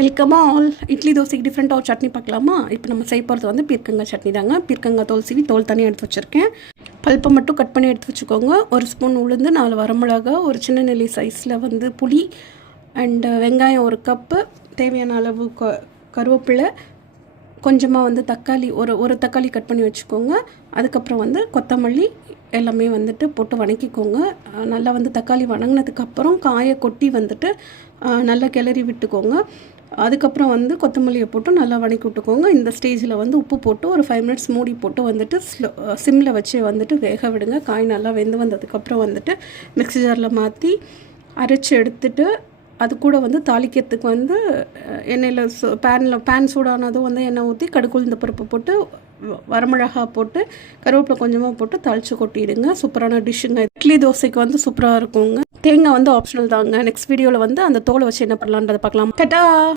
Welcome all. Idli தோசைக்கு டிஃப்ரெண்ட்டாக ஒரு சட்னி பார்க்கலாமா? இப்போ நம்ம செய்ய போகிறது வந்து பீர்க்கங்காய் சட்னி தாங்க. பீர்க்கங்காய் தோல் சீவி தோல் தனியாக எடுத்து வச்சுருக்கேன். பல்ப்பை மட்டும் கட் பண்ணி எடுத்து வச்சுக்கோங்க. ஒரு ஸ்பூன் உளுந்து, 4 வரமிளகா, ஒரு சின்ன நெல்லி சைஸில் வந்து புளி அண்டு வெங்காயம் 1 கப்பு, தேவையான அளவு கருவேப்பிலை, கொஞ்சமாக வந்து தக்காளி ஒரு தக்காளி கட் பண்ணி வச்சுக்கோங்க. அதுக்கப்புறம் வந்து கொத்தமல்லி எல்லாமே வந்துட்டு போட்டு வணக்கிக்கோங்க. நல்லா வந்து தக்காளி வணங்கினதுக்கப்புறம் காயை கொட்டி வந்துட்டு நல்லா கிளறி விட்டுக்கோங்க. அதுக்கப்புறம் வந்து கொத்தமல்லியை போட்டு நல்லா வணக்கி விட்டுக்கோங்க. இந்த ஸ்டேஜில் வந்து உப்பு போட்டு ஒரு 5 மினிட்ஸ் மூடி போட்டு வந்துட்டு சிம்மில் வச்சு வந்துட்டு வேக விடுங்க. காய் நல்லா வெந்து வந்ததுக்கப்புறம் வந்துட்டு மிக்ஸி ஜாரில் மாற்றி அரைச்சி எடுத்துட்டு அது கூட வந்து தாளிக்கிறதுக்கு வந்து எண்ணெயில் பேன் சூடானதும் வந்து எண்ணெய் ஊற்றி கடுகு உளுந்த பருப்பு போட்டு வரமிளகா போட்டு கருவேப்பிலை கொஞ்சமாக போட்டு தாளித்து கொட்டிடுங்க. சூப்பரான டிஷ்ஷுங்க. இட்லி தோசைக்கு வந்து சூப்பராக இருக்குங்க. தேங்காய் வந்து ஆப்ஷனல் தாங்க. நெக்ஸ்ட் வீடியோவில் வந்து அந்த தோலை வச்சு என்ன பண்ணலான்றதை பார்க்கலாம். டட்டா.